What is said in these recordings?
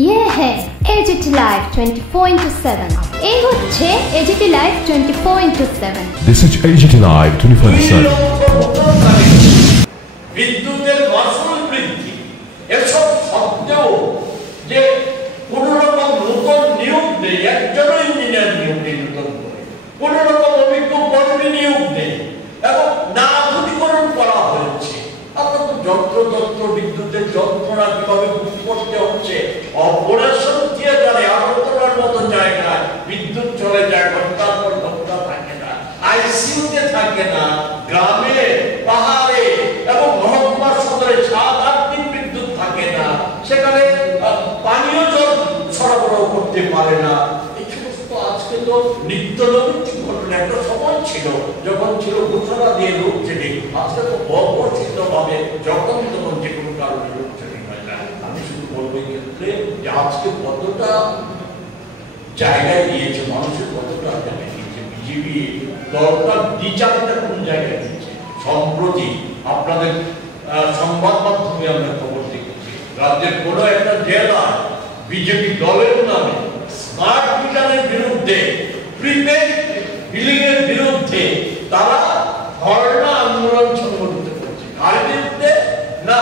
ये है AGT live 24/7। ये হচ্ছে AGT live 24/7। This is AGT Live 24/7। বিদ্যুতের মাসুল বৃদ্ধি এসব সত্ত্বেও যে কোনো রকম নতুন নিয়োগ নেই, একজনও ইঞ্জিনিয়ার নিয়োগ নেই নতুন করে, কোনো রকম অভিজ্ঞ কর্মী নিয়োগ নেই এবং না আধুনিকরণ করা হয়েছে। আপনার তো যন্ত্র বিদ্যুতের যন্ত্রণা কিভাবে বুক করতে হচ্ছে, অপারেশন থিয়েটারে আগরতলার মতো জায়গায় বিদ্যুৎ চলে যায়, ঘন্টার পর ঘন্টা থাকে না, আইসিইউতে থাকে না, গ্রামে পাহাড়ে এবং মহকুমা সদরে 7-8 দিন বিদ্যুৎ থাকে না, সেখানে পানীয় জল সরবরাহ করতে পারে না। এই সমস্ত আজকে তো নিত্য নৈমিত্তিক ঘটনা। একটা সময় ছিল যখন ছিল ঘোষণা দিয়ে লোডশেডিং, আজকে তো অবর্ষিত ভাবে যখন তখন যে কোনো কারণে লোডশেডিং হয় না। আমি শুধু বলবো এই ক্ষেত্রে যে আজকে কতটা জায়গায় দিয়েছে, মানুষের কতটা জায়গায় দিয়েছে বিজেপি দলটা, দ্বিচারিতা কোন জায়গায় দিয়েছে। সম্প্রতি আপনাদের সংবাদ মাধ্যমে আমরা খবর দেখেছি, রাজ্যের কোনো একটা জেলায় বিজেপি দলের নামে স্মার্ট মিটারের বিরুদ্ধে, প্রিপেড বিলিং এর বিরুদ্ধে তারা ধর্ণা আন্দোলন সংগঠিত করছে। কার বিরুদ্ধে? না,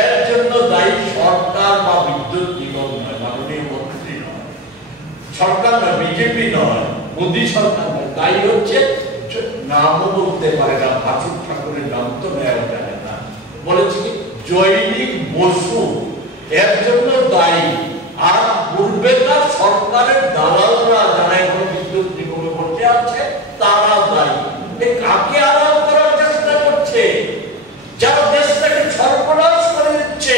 এর জন্য দায়ী সরকার বা বিদ্যুৎ নিগম নয়, মাননীয় মন্ত্রী নয়, সরকার নয়, বিজেপি নয়, মোদী সরকার নয়, দায়ী হচ্ছে নামও বলতে পারে না, ভাসুর ঠাকুরের নাম তো নেওয়া যায় না, বলেছে কি জৈনিক বসু এর জন্য দায়ী। আর পূর্বেকার সরকারের দালালরা যারা এখন বিদ্যুৎ নিগমে বসে আছে তারা দায়ী। কাকে আড়াল করার চেষ্টা করছে? যারা দেশটাকে সর্বনাশ করে দিচ্ছে,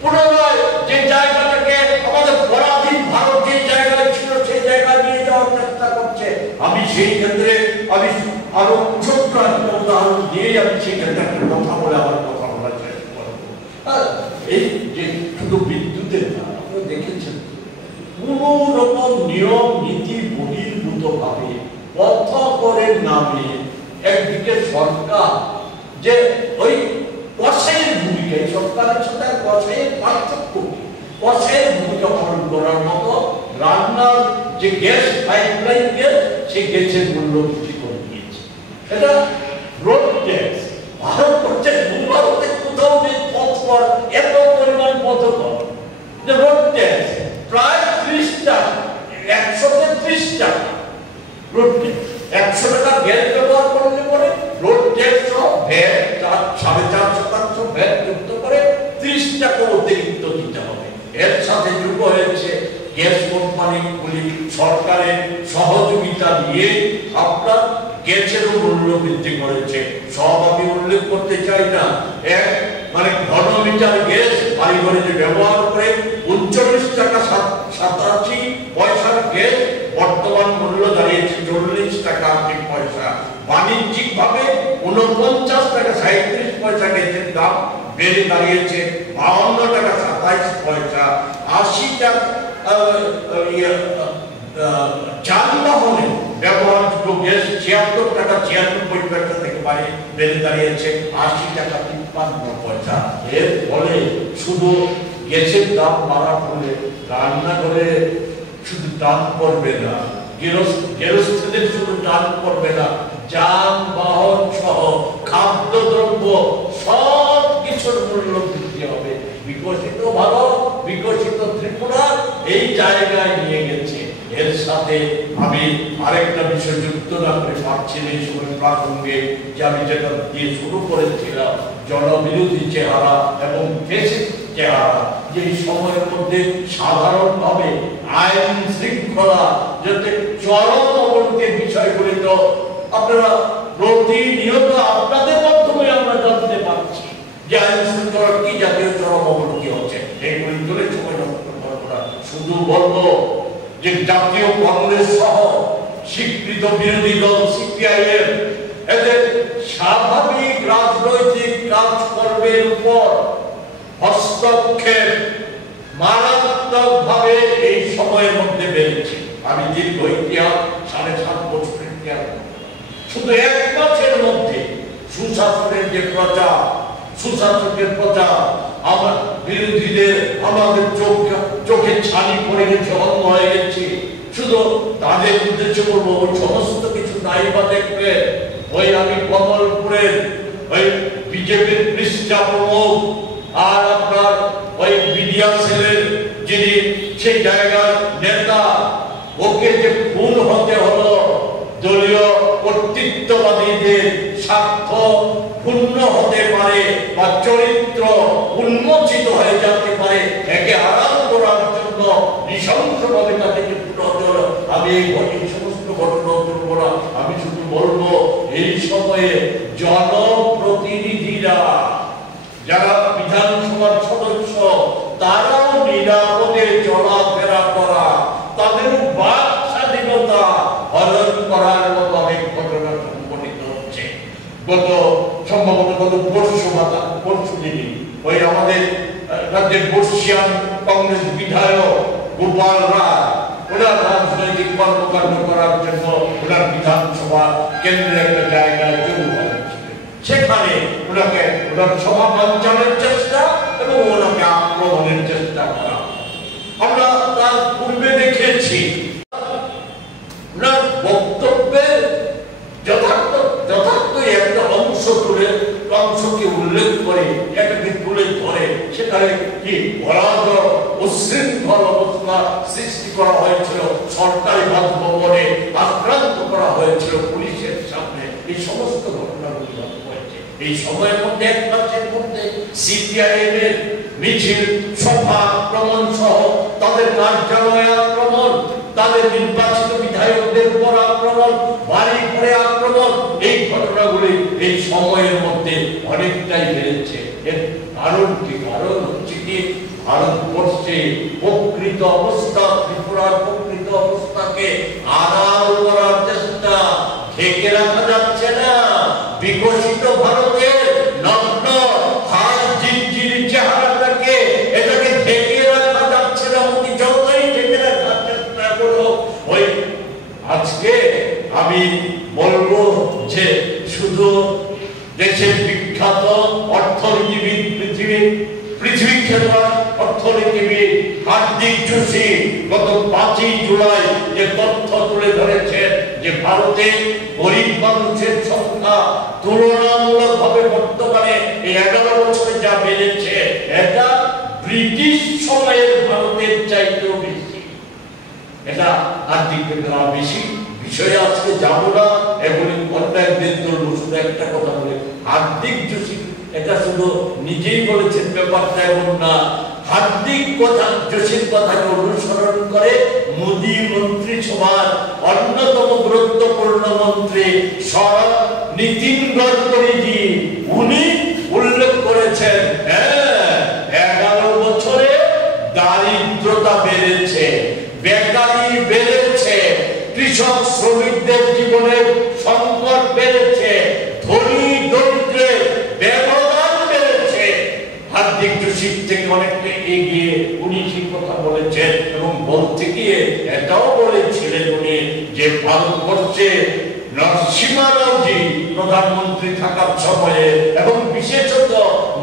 পুনরায় যে জায়গাটাকে আমাদের পরাধীন ভারত যে জায়গায় ছিল সেই জায়গায় নিয়ে যাওয়ার চেষ্টা করছে। আমি সেই ক্ষেত্রে আমি আরো ছোট্ট একটা উদাহরণ দিয়ে আমি সেই ক্ষেত্রে একটা কথা বলে আমার কথা বলার চেষ্টা করবো। এই যে শুধু বিদ্যুতের না, আপনারা দেখেছেন কোন রকম নিয়ম নীতি বহির্ভূত ভাবে পথ করে নামে একদিকে সরকার যে ওই কসাইয়ের ভূমিকা, সরকারের সাথে কসাইয়ের পার্থক্য, কসাইয়ের ভূমিকা পালন করার মতো রান্নার যে গ্যাস পাইপলাইন গ্যাস, সেই গ্যাসের মূল্য বৃদ্ধি করে দিয়েছে। এটা রোড ট্যাক্স ভারতবর্ষের ভারতে কোথাও নেই পথ কর, এত পরিমাণ পথ কর যে রোড ট্যাক্স প্রায় 30 টাকা, 130 টাকা রোড ট্যাক্স। 100 টাকা গ্যাস ব্যবহার করলে পরে রোড ট্যাক্স সহ ভ্যাট 4.5% ভ্যাট যুক্ত করে 30 টাকা অতিরিক্ত দিতে হবে। এর সাথে যুক্ত হয়েছে গ্যাস কোম্পানিগুলি সরকারের সহযোগিতা নিয়ে আপনার গ্যাসেরও মূল্য বৃদ্ধি করেছে। সব আমি উল্লেখ করতে চাই না, এক মানে ঘনমিটার গ্যাস বাড়ি ঘরে যে ব্যবহার করে 39 টাকা 87 পয়সার গ্যাস বর্তমান মূল্য দাঁড়িয়েছে 40 টাকা 8 পয়সা। বাণিজ্যিক ভাবে 49 টাকা 37 পয়সা গ্যাসের দাম বেড়ে দাঁড়িয়েছে 52 টাকা 27 পয়সা। 80 টাকা যানবাহনে ব্যবহারযোগ্য গ্যাস 76 টাকা 96 পয়সা থেকে বেড়ে দাঁড়িয়েছে 80 টাকা 53 পয়সা। এর ফলে শুধু গ্যাসের দাম বাড়ার ফলে রান্নাঘরে শুধু দাম পড়বে না, গৃহস্থদের শুধু দাম পড়বে না, যানবাহন সহ খাদ্যদ্রব্য সব কিছুর মূল্য বৃদ্ধি হবে। বিকশিত ভারত, বিকশিত ত্রিপুরা এই জায়গায় নিয়ে গেছে। এর সাথে আমি আরেকটা বিষয় যুক্ত না করে পারছি না এই সময় প্রাসঙ্গে, যে আমি যেটা দিয়ে শুরু করেছিলাম, জনবিরোধী চেহারা এবং দেশের চেহারা, যে সময়ের মধ্যে সাধারণভাবে আইন শৃঙ্খলা যাতে চরম অবনতির বিষয়গুলি তো আপনারা প্রতিনিয়ত আপনাদের মাধ্যমে আমরা জানতে পারছি যে আইন শৃঙ্খলার কি জাতীয় চরম অবনতি হচ্ছে। এইগুলি তুলে সময় নষ্ট করবো না, শুধু বলবো যে জাতীয় কংগ্রেস সহ স্বীকৃত বিরোধী দল সিপিআইএম এদের স্বাভাবিক রাজনৈতিক কাজকর্মের উপর হস্তক্ষেপ মারাত্মক ভাবে এই সময়ের মধ্যে বেড়েছে। আমি দীর্ঘ ইতিহাস 7.5 বছরের ইতিহাস, শুধু 1 মাসের মধ্যে সুশাসনের যে প্রচার, সুশাসনের প্রচার আমার বিরোধীদের আমাদের চোখে ছানি পড়ে গেছে, অন্ধ হয়ে গেছে। শুধু তাদের উদ্দেশ্য করবো, ওই সমস্ত কিছু নাই বা দেখবে। ওই আমি কমলপুরের ওই বিজেপির পৃষ্ঠা প্রমুখ আর আপনার ওই মিডিয়া সেলের যিনি সেই জায়গার নেতা, ওকে যে খুন হতে হলো দলীয় কর্তৃত্ববাদীদের স্বার্থ পূর্ণ হতে পারে বা চরিত্র উন্মোচিত হয়ে যেতে পারে, একে আড়াল করার জন্য নৃশংসভাবে তাদেরকে আমি এই সমস্ত ঘটনা করবো না। আমি শুধু বলবো এই সময়ে জনপ্রতিনিধিরা যারা বিধানসভার সদস্য তারাও নিরাপদে চলাফেরা করা, তাদের বাক স্বাধীনতা হরণ করার মতো অনেক ঘটনা সংঘটিত হচ্ছে। সম্ভবত গত পরশু দিনই ওই আমাদের রাজ্যের বর্ষিয়ান কংগ্রেস বিধায়ক গোপাল রায়, ওনার রাজনৈতিক কর্মকাণ্ড করার জন্য ওনার বিধানসভা কেন্দ্রে একটা জায়গায় জড়ো হয়েছিল। সেখানে ওনাকে ওনার সভা বাঞ্চালের চেষ্টা এবং ওনাকে আক্রমণের চেষ্টা করা আমরা তার পূর্বে দেখেছি। ওনার বক্তব্যের যথার্থ একটা অংশকে উল্লেখ করে এটাকে তুলে ধরে সেখানে কি বরাবর উশৃঙ্খল অবস্থা সৃষ্টি করা হয়েছিল, সরকারি বাসভবনে আক্রান্ত করা হয়েছিল পুলিশের সামনে, এই সমস্ত ঘটনাগুলি হয়েছে। এই সময়ের মধ্যে এক মাসের মধ্যে সিপিআইএম এর মিছিল, সভা, আক্রমণ সহ তাদের কার্যালয়ে আক্রমণ, তাদের নির্বাচিত বিধায়কদের উপর আক্রমণ, বাড়ি ঘরে আক্রমণ, এই ঘটনাগুলি এই সময়ের মধ্যে অনেকটাই বেড়েছে। এর কারণ কি? কারণ হচ্ছে কি ভারতবর্ষে প্রকৃত অবস্থা, ত্রিপুরার প্রকৃত অবস্থাকে আড়াল করার চেষ্টা, ঢেকে রাখা যাচ্ছে না। বিকশিত ভারতের নগ্ন হার জিনজিরি চেহারাটাকে এটাকে ঢেকে রাখা যাচ্ছে না। মোদি যতই ঢেকে রাখার চেষ্টা করো, ওই আজকে আমি বলবো যে শুধু দেশের বিখ্যাত অর্থনীতিবিদ, পৃথিবী খেলোয়াড় অর্থনীতিবিদ হার্দিক যোশী গত 5ই জুলাই যে তথ্য তুলে ধরেছেন যে ভারতে গরিব মানুষের সংখ্যা তুলনামূলকভাবে বর্তমানে এই 11 বছরে যা বেড়েছে, এটা ব্রিটিশ সময়ের ভারতের চাইতেও বেশি। এটা হার্দিক বেশি বিষয়ে আজকে যাব না, এগুলি অন্যায়দের তুলব। শুধু একটা কথা বলে, হার্দিক যোশী এটা শুধু নিজেই বলেছেন ব্যাপারটা এমন না, হার্দিক যোশীর কথাকে অনুসরণ করে মোদী মন্ত্রিসভার অন্যতম গুরুত্বপূর্ণ মন্ত্রী নীতিন গডকরি উনি উল্লেখ করেছেন 11 বছরে দারিদ্রতা বেড়েছে, বেকারি বেড়েছে, কৃষক শ্রমিকদের জীবনে সংকট বেড়েছে, ধনী দরিদ্রের ব্যবধান বেড়েছে। হার্দিক যোশীর থেকে অনেকটা এগিয়ে উনি সেই কথা বলেছেন এবং বলতে গিয়ে এটাও বলেছিলেন উনি যে ভারতবর্ষে নরসিংহ রাওজি প্রধানমন্ত্রী থাকার সময়ে এবং বিশেষত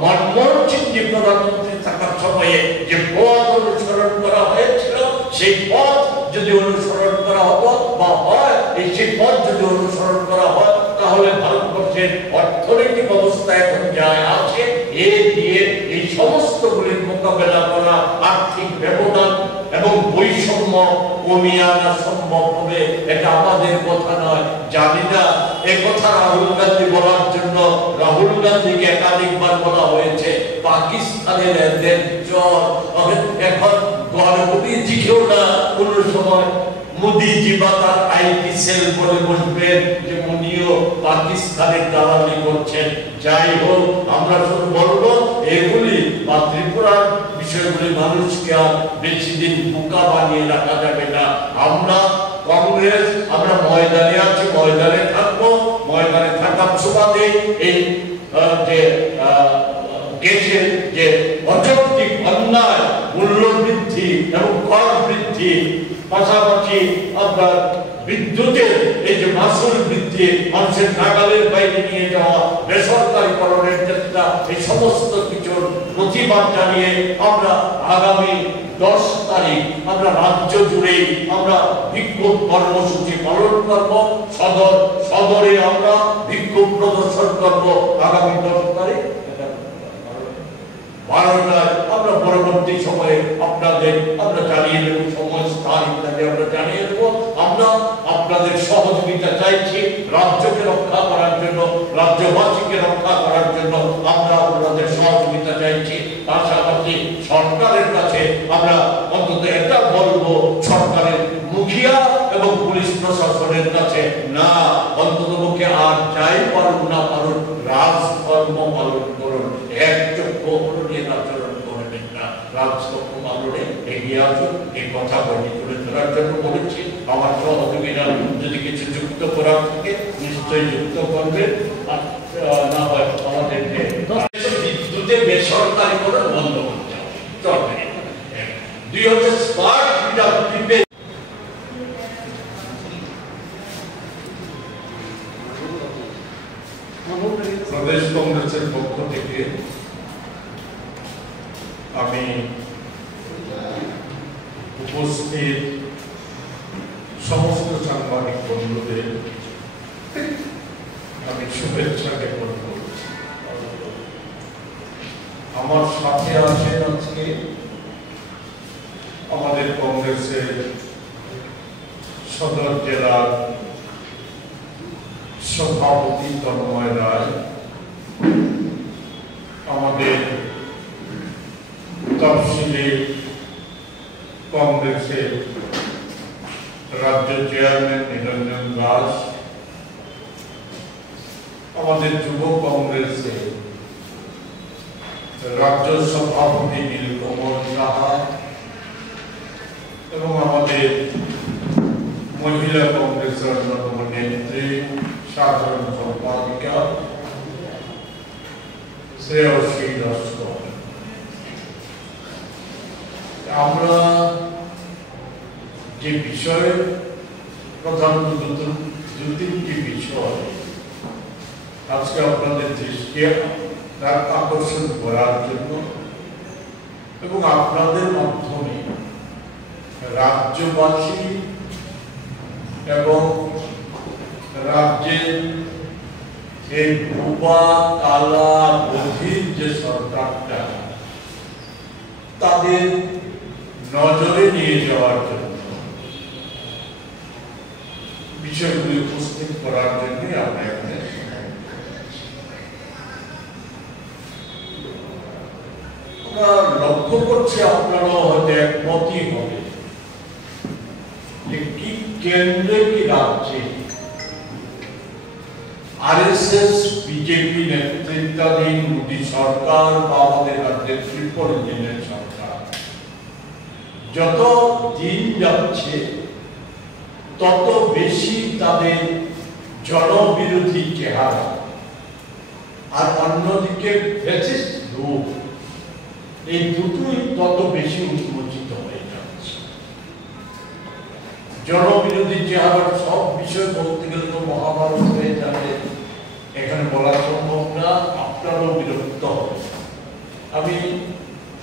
মনমোহন সিংজি প্রধানমন্ত্রী থাকার সময়ে যে পথ অনুসরণ করা হয়েছিল, সেই পথ যদি অনুসরণ করা হতো বা হয়, সেই পথ যদি অনুসরণ করা হয়, তাহলে ভারতবর্ষের অর্থনৈতিক অবস্থা এখন যা আছে এ দিয়ে এই সমস্তগুলির মোকাবেলা করা, আর্থিক ব্যবধান এবং বৈষম্য কমিয়ে আনা সম্ভব হবে। এটা আমাদের কথা নয়। জানি না এ কথা রাহুল গান্ধী বলার জন্য, রাহুল গান্ধীকে একাধিকবার বলা হয়েছে পাকিস্তানের এখন মোদীজিকেও না কোনো সময় মোদীজি বা তার আইটি সেল বলে বসবেন যে উনিও পাকিস্তানের দালালি করছেন। যাই হোক, আমরা শুধু বলবো এগুলি বা ত্রিপুরার বিষয়গুলি মানুষকে আর বেশি দিন বোকা বানিয়ে রাখা যাবে না। আমরা কংগ্রেস, আমরা ময়দানে আছি, ময়দানে থাকবো, ময়দানে থাকার সুবাদে এই যে দেশের যে অযৌক্তিক অন্যায়, মূল্য বৃদ্ধি এবং কর বৃদ্ধি, পাশাপাশি আপনার বিদ্যুতের এই যে মাসুল বৃদ্ধি, মানুষের নাগালের বাইরে নিয়ে যাওয়া, বেসরকারীকরণের চেষ্টা, এই সমস্ত কিছুর প্রতিবাদ জানিয়ে আমরা আগামী 10 তারিখ আমরা রাজ্য জুড়ে আমরা বিক্ষোভ কর্মসূচি পালন করব। সদরে আমরা বিক্ষোভ প্রদর্শন করব আগামী 10 তারিখ 12টায়। আমরা পরবর্তী সময়ে আপনাদের আমরা জানিয়ে দেব, সময় স্থান ইত্যাদি আমরা জানিয়ে দেব। আমরা আপনাদের সহযোগিতা চাইছি রাজ্যকে রক্ষা করার জন্য, রাজ্যবাসীকে রক্ষা করার জন্য আমরা আপনাদের সহযোগিতা চাইছি। পাশাপাশি সরকারের কাছে আমরা অন্তত এটা বলবো, সরকারের মুখিয়া এবং পুলিশ প্রশাসনের কাছে, না অন্ততপক্ষে আর যাই পারুন না পারুন রাজধর্ম পালন করুন, এক চক্ষু নিয়ে আচরণ করবেন না, রাজধর্ম পালনে এগিয়ে আসুন। এই কথা বলি তুলে ধরার জন্য বলেছি। আমার সহযোগীরা যদি কিছু যুক্ত করার থাকে নিশ্চয়ই যুক্ত করবেন, না হয় আমাদেরকে বিদ্যুতের বেসরকারিকরণ বন্ধ করতে হবে, চলবে। 2 হচ্ছে স্মার্ট মিটার প্রিপেড। প্রদেশ কংগ্রেসের পক্ষ থেকে আমি উপস্থিত সমস্ত সাংবাদিক বন্ধুদের আমি শুভেচ্ছা জ্ঞাপন করছি। আমার সাথে আছেন আজকে আমাদের কংগ্রেসের সদর জেলার সভাপতি তন্ময় রায়, আমাদের তফসিলি কংগ্রেসের রাজ্য চেয়ারম্যান নিরঞ্জন দাস, আমাদের যুব কংগ্রেসের রাজ্য সভাপতি নীলকমল সাহা এবং আমাদের মহিলা কংগ্রেসের অন্যতম নেত্রী সাধারণ সম্পাদিকা শ্রেয়সী লস্কর। আমরা যে বিষয়ে প্রধানত দু তিনটি বিষয় আজকে আপনাদের দৃষ্টি আকর্ষণ করার জন্য এবং আপনাদের মাধ্যমে রাজ্যবাসী এবং রাজ্যের এই ভুয়া কালা বধির যে সরকারটা তাদের নজরে নিয়ে যাওয়ার জন্য বিষয়গুলি উপস্থিত করার জন্যই আমরা এখানে লক্ষ্য করছি, আপনারাও হয়তো একমতই হবে যে কি কেন্দ্রে কি রাজ্যে আরএসএস বিজেপি নেতৃত্বাধীন মোদী সরকার বা আমাদের রাজ্যের ত্রিপুর ইঞ্জিনের সরকার যত দিন যাচ্ছে তত বেশি তাদের জনবিরোধী চেহারা আর অন্যদিকে ফ্যাসিস্ট রূপ, এই দুটোই তত বেশি উন্মোচিত হয়ে যাচ্ছে। জনবিরোধী চেহারার সব বিষয় বলতে গেলে তো মহাভারত হয়ে যাবে, এখানে বলা সম্ভব না, আপনারও বিরক্ত হবে। আমি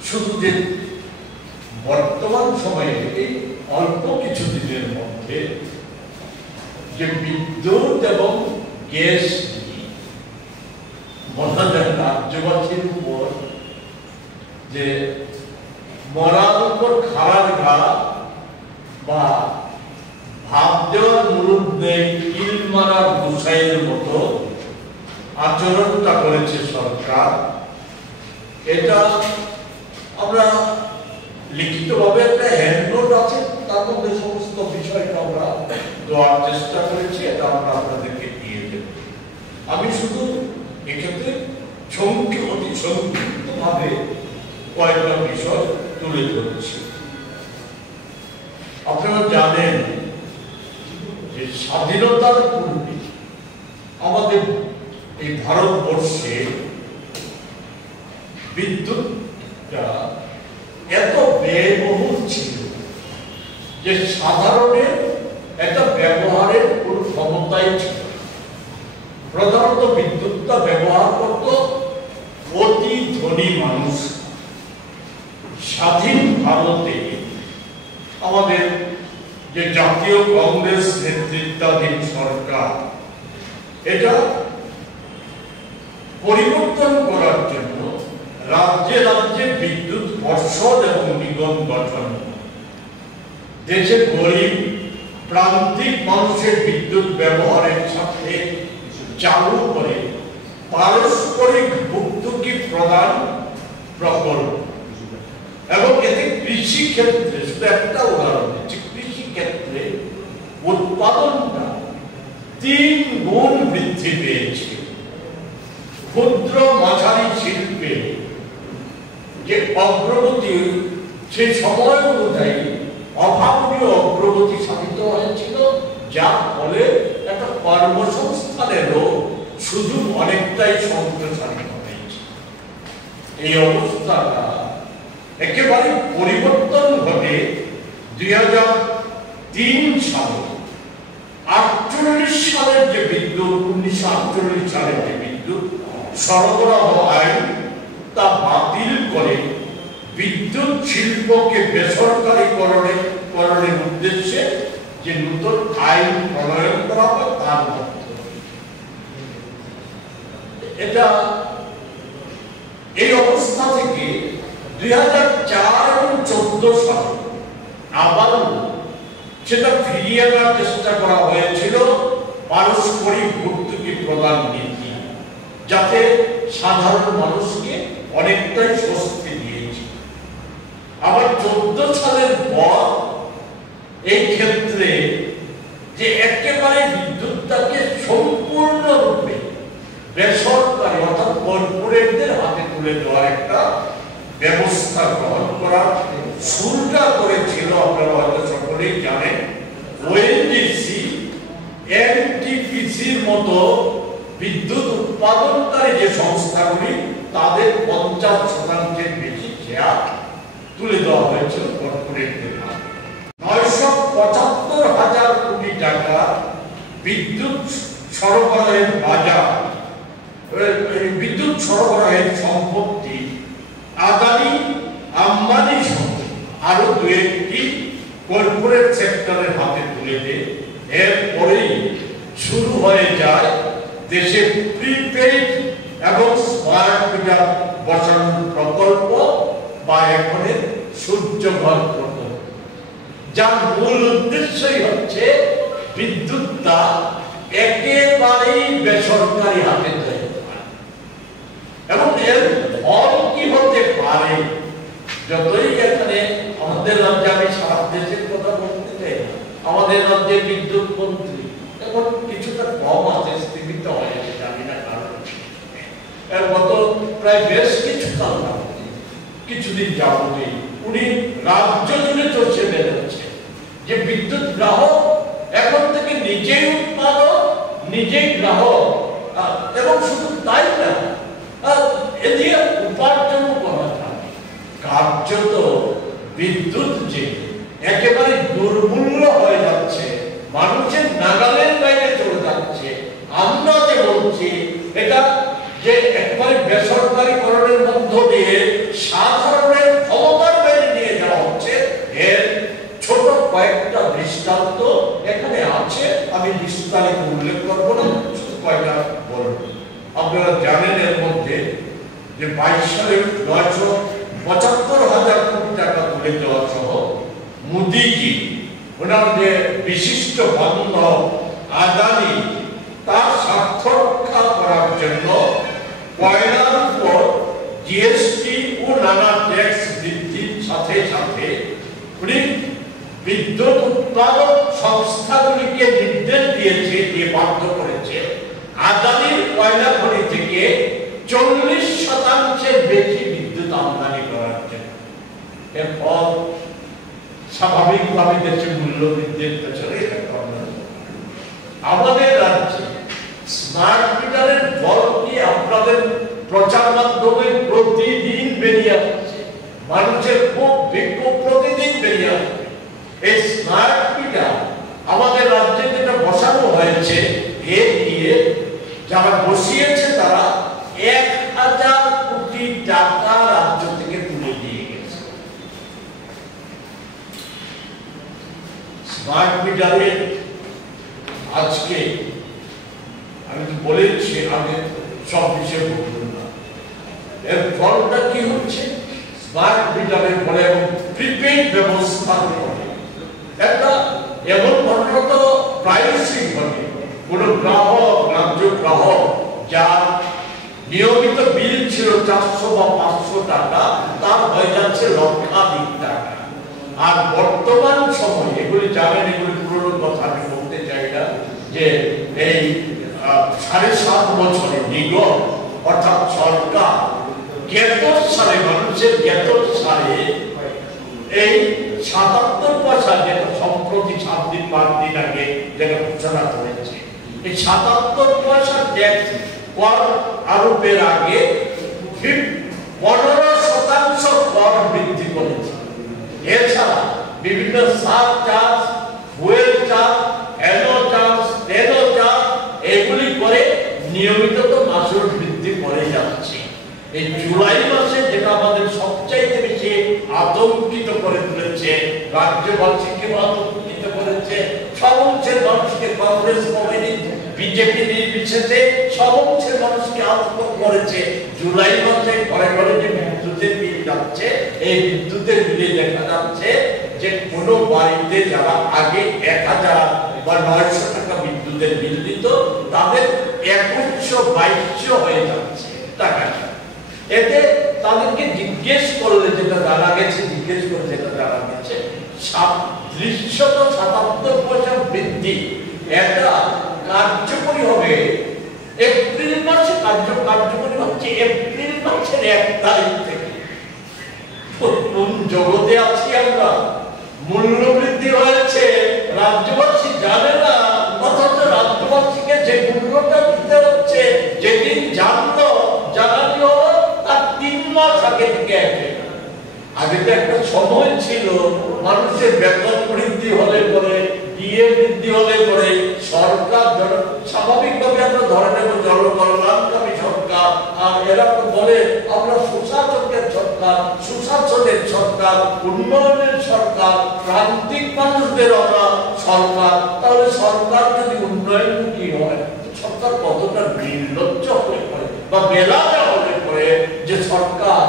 শুধু যে বর্তমান সময়ে এই অল্প কিছু দিনের মধ্যে যে বিদ্যুৎ এবং গ্যাস বলা যায় রাজ্যবাসীর উপর যে মরার উপর খারাপ ঘা বা ভাব দেওয়ার মুরুদ নেই, কিল মারার গোসাইয়ের মতো আচরণটা করেছে সরকার, এটা আমরা লিখিতভাবে একটা হ্যান্ডনোট আছে, তার মধ্যে সমস্ত বিষয়টা আমরা দেওয়ার চেষ্টা করেছি, এটা আমরা আপনাদেরকে দিয়ে দেব। আমি শুধু এক্ষেত্রে অতি সংক্ষিপ্তভাবে কয়েকটা বিষয় তুলে ধরছি। আপনারা জানেন যে স্বাধীনতার পূর্বে আমাদের এই ভারতবর্ষে বিদ্যুৎটা এত ব্যয়বহুল ছিল যে সাধারণের একটা ব্যবহারের কোনো ক্ষমতাই ছিল। প্রধানত বিদ্যুৎটা ব্যবহার করত অতি ধনী মানুষ, স্বাধীন ভারতে আমাদের যে জাতীয় কংগ্রেস নেতৃত্বাধীন সরকার এটা পরিবর্তন করার জন্য রাজ্যে রাজ্যে বিদ্যুৎ পর্ষদ এবং নিগম গঠন, দেশের গরিব প্রান্তিক মানুষের বিদ্যুৎ ব্যবহারের সাথে চালু করে পারস্পরিক ভর্তুকি প্রদান প্রকল্প এবং এতে কৃষি ক্ষেত্রে শুধু একটা উদাহরণ দিচ্ছি, কৃষি ক্ষেত্রে উৎপাদনটা 3 গুণ বৃদ্ধি পেয়েছে। ক্ষুদ্র মাঝারি শিল্পে যে অগ্রগতি সেই সময় অনুযায়ী অভাবনীয় অগ্রগতি সাধিত হয়েছিল, যার ফলে একটা কর্মসংস্থানেরও সুযোগ অনেকটাই সম্প্রসারিত হয়েছে। এই অবস্থাটা একেবারে পরিবর্তন ঘটে 2003 সালে। 48 সালের যে বিদ্যুৎ 1948 সালের যে বিদ্যুৎ সরবরাহ আইন তা বাতিল করে বিদ্যুৎ শিল্পকে বেসরকারীকরণের উদ্দেশ্যে যে নতুন আইন প্রণয়ন করা হয় তার মধ্যে এটা এই অবস্থা থেকে 2004 এবং 2014 সালে আবার সেটা ফিরিয়ে আনার চেষ্টা করা হয়েছিল পারস্পরিক ভর্তুকি প্রদান নীতি, যাতে সাধারণ মানুষকে অনেকটাই স্বস্তি দিয়েছে। আবার 14 সালের পর এই ক্ষেত্রে যে একেবারে বিদ্যুৎটাকে সম্পূর্ণরূপে বেসরকারি অর্থাৎ কর্পোরেটদের হাতে তুলে দেওয়ার একটা ব্যবস্থা গ্রহণ করার শুরুটা করেছিল, আপনারা হয়তো সকলেই জানেন, ওএনজিসি, এনটিপিসির মতো বিদ্যুৎ উৎপাদনকারী যে সংস্থাগুলি তাদের 50% বেশি শেয়ার তুলে দেওয়া হয়েছিল কর্পোরেটদের হাতে। 975,000 কোটি টাকা বিদ্যুৎ সরবরাহের বাজার, বিদ্যুৎ সরবরাহের সম্পত্তি আদানি আম্বানি সহ আরো 2-1টি কর্পোরেট সেক্টরের হাতে তুলে দেয়। এরপরেই শুরু হয়ে যায় দেশে প্রিপেইড এবং স্মার্ট মিটার বসানোর প্রকল্প বা এখনের সূর্যঘর প্রকল্প, যার মূল উদ্দেশ্যই হচ্ছে বিদ্যুৎটা একেবারেই বেসরকারি হাতে দেয়। এবং এর ফল কি হতে পারে, যতই এখানে আমাদের রাজ্যে, আমি সারা দেশের কথা বলতে চাই না, আমাদের রাজ্যে বিদ্যুৎ মন্ত্রী এখন কিছুটা কম আছে, স্থিমিত হয়েছে, জানি না কারণ। এর গত প্রায় বেশ কিছুদিন যাবতে উনি রাজ্য জুড়ে চলছে বেরোচ্ছে যে বিদ্যুৎ গ্রাহক এখন থেকে নিজেই উৎপাদক, নিজেই গ্রাহক, এবং শুধু তাই না, এদিকে উপার্জন করা যায়। কার্যত বিদ্যুৎ যে একেবারে দুর্মূল্য হয়ে যাচ্ছে, মানুষের নাগালের বাইরে চলে যাচ্ছে, আমরা যে বলছি এটা যে একবারে বেসরকারীকরণের মধ্য দিয়ে সাধারণের ক্ষমতার বাইরে নিয়ে যাওয়া হচ্ছে, এর ছোট কয়েকটা দৃষ্টান্ত এখানে আছে। আমি বিস্তারিত উল্লেখ করবো না, শুধু কয়েকটা বলব। আপনারা জানেন এর মধ্যে যে 22 সালে 975,000 কোটি টাকা তুলে দেওয়া সহ মোদিজি ওনার যে বিশিষ্ট বান্ধব আদানি তার স্বার্থ রক্ষা করার জন্য কয়লার উপর জিএসটি ও নানা ট্যাক্স বৃদ্ধির সাথে সাথে উনি বিদ্যুৎ উৎপাদক সংস্থাগুলিকে নির্দেশ দিয়েছে, দিয়ে বাধ্য করেছে আদানির কয়লা খনি থেকে 40% বেশি বিদ্যুৎ আমদানি করার জন্য। এরপর স্বাভাবিকভাবে দেশের মূল্য বৃদ্ধির পেছনে আমাদের রাজ্যে স্মার্ট মিটারের দল কি আপনাদের প্রচার মাধ্যমে প্রতিদিন বেরিয়ে আসছে, মানুষের খুব বিক্ষোভ প্রতিদিন বেরিয়ে আসছে। এই স্মার্ট মিটার আমাদের রাজ্যে যেটা বসানো হয়েছে, এ দিয়ে যারা বসিয়েছে তারা 1,000 কোটি টাকা রাজ্য থেকে তুলে দিয়ে গেছে। স্মার্ট মিটারের আজকে আমি তো বলেছি আগে সব বিষয়ে বলবো না, এর ফলটা কি হচ্ছে? স্মার্ট মিটারের ফলে এবং প্রিপেইড ব্যবস্থার ফলে একটা এমন ঘটনা তো প্রায়শই ঘটে, কোন গ্রাহক, রাজ্য গ্রাহক যার নিয়মিত বিল ছিল 400 বা 500 টাকা, তার হয়ে যাচ্ছে লক্ষাধিক টাকা। আর বর্তমান সময়ে এগুলি জানেন, এগুলি পুরনো কথা আমি বলতে চাই না, যে এই 7.5 বছরে নিগম অর্থাৎ সরকার গেতর সালে, মানুষের গেতর সালে এই 77 পয়সা, যেটা সম্প্রতি 7 দিন 5 দিন আগে যেটা ঘোষণা করেছে, এই 77 পয়সা ট্যাক্স কর আরোপের আগে 15% কর বৃদ্ধি করেছে। এছাড়া বিভিন্ন সারচার্জ, ফুয়েল চার্জ, এনো চার্জ, তেলো চার্জ, এগুলি করে নিয়মিত তো মাসুল বৃদ্ধি করে যাচ্ছে। এই জুলাই মাসে যেটা আমাদের সবচাইতে বেশি আতঙ্কিত করে তুলেছে, রাজ্যবাসীকে আতঙ্কিত করেছে, সব অংশের মানুষকে, কংগ্রেস কমিউনিস্ট বিজেপি নির্বিশেষে সব অংশের মানুষকে আতঙ্ক করেছে। জুলাই মাসে ঘরে ঘরে যে বিদ্যুতের বিল যাচ্ছে, এই বিদ্যুতের বিলে দেখা যাচ্ছে যে কোনো বাড়িতে যারা আগে 1000 বা 900 টাকা বিদ্যুতের বিল দিত, তাদের 2100-2200 হয়ে যাচ্ছে টাকাটা। এতে তাদেরকে জিজ্ঞেস করলে যেটা জানা গেছে, জিজ্ঞেস করে যেটা জানা গেছে, 377 পয়সা বৃদ্ধি এটা কার্যকরী হবে এপ্রিল মাসে, কার্যকরী হচ্ছে এপ্রিল মাসের 1 তারিখ থেকে। কোন জগতে আছি আমরা? মূল্য বৃদ্ধি হয়েছে, রাজ্যবাসী জানে না, অথচ রাজ্যবাসীকে যে মূল্যটা দিতে হচ্ছে, যেদিন জানলো, জানানি হলো তার 3 মাস আগে থেকে আগে তো একটা সময় ছিল মানুষের বেতন বৃদ্ধি হলে পরে, ডিএ বৃদ্ধি হলে পরে সরকার স্বাভাবিকভাবে আমরা ধরে নেব জনকল্যাণকামী সরকার, আর এরা তো বলে আমরা সুশাসনের সরকার, সুশাসনের সরকার, উন্নয়নের সরকার, প্রান্তিক মানুষদের আমরা সরকার। তাহলে সরকার যদি উন্নয়নমুখী হয়, সরকার কতটা নির্লজ্জ হয়ে পড়ে বা বেলাজা হয়ে পড়ে যে সরকার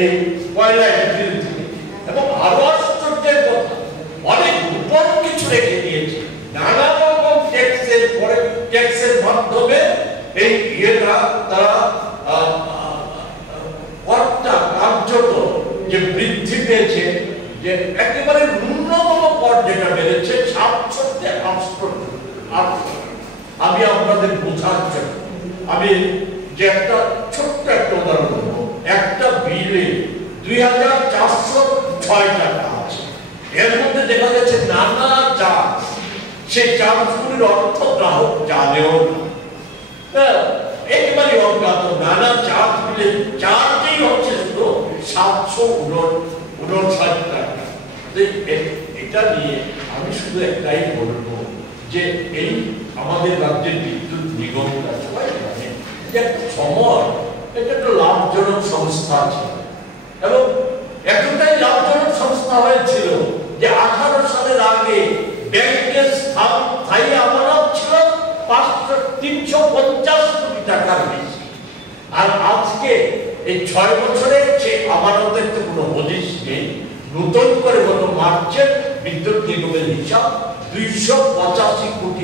এই পয়লা এপ্রিল থেকে, এবং আরো আশ্চর্যের কথা, অনেক গোপন কিছু রেখে দিয়েছে, নানা রকম ট্যাক্সের মাধ্যমে এই ইয়েটা তারা করটা কার্যত যে বৃদ্ধি পেয়েছে, যে একেবারে ন্যূনতম কর যেটা বেড়েছে 700 থেকে 800। আমি আপনাদের বোঝার জন্য আমি যে একটা ছোট্ট একটা উদাহরণ দেবো। একটা বিলে 2406 টাকা আছে, এর মধ্যে দেখা যাচ্ছে নানা চার্জ, সেই চার্জগুলির অর্থ গ্রাহক জানেও না, একেবারে অজ্ঞাত। নানা চার্জ মিলে চার্জেই হচ্ছে শুধু 759 টাকা। এটা নিয়ে আমি শুধু একটাই বলবো যে এই আমাদের রাজ্যের বিদ্যুৎ নিগমটা সবাই জানে যে একটা সময় এটা একটা লাভজনক সংস্থা ছিল, এবং এতটাই লাভজনক সংস্থা হয়েছিল যে 18 সালের আগে ব্যাংকের স্থায়ী আমানত ছিল 350 কোটি টাকার বেশি। আর আজকে এই 6 বছরে সে আমানতের তো কোনো হদিশ নেই। নতুন করে গত মার্চে বিদ্যুৎ নিগমের হিসাব 285 কোটি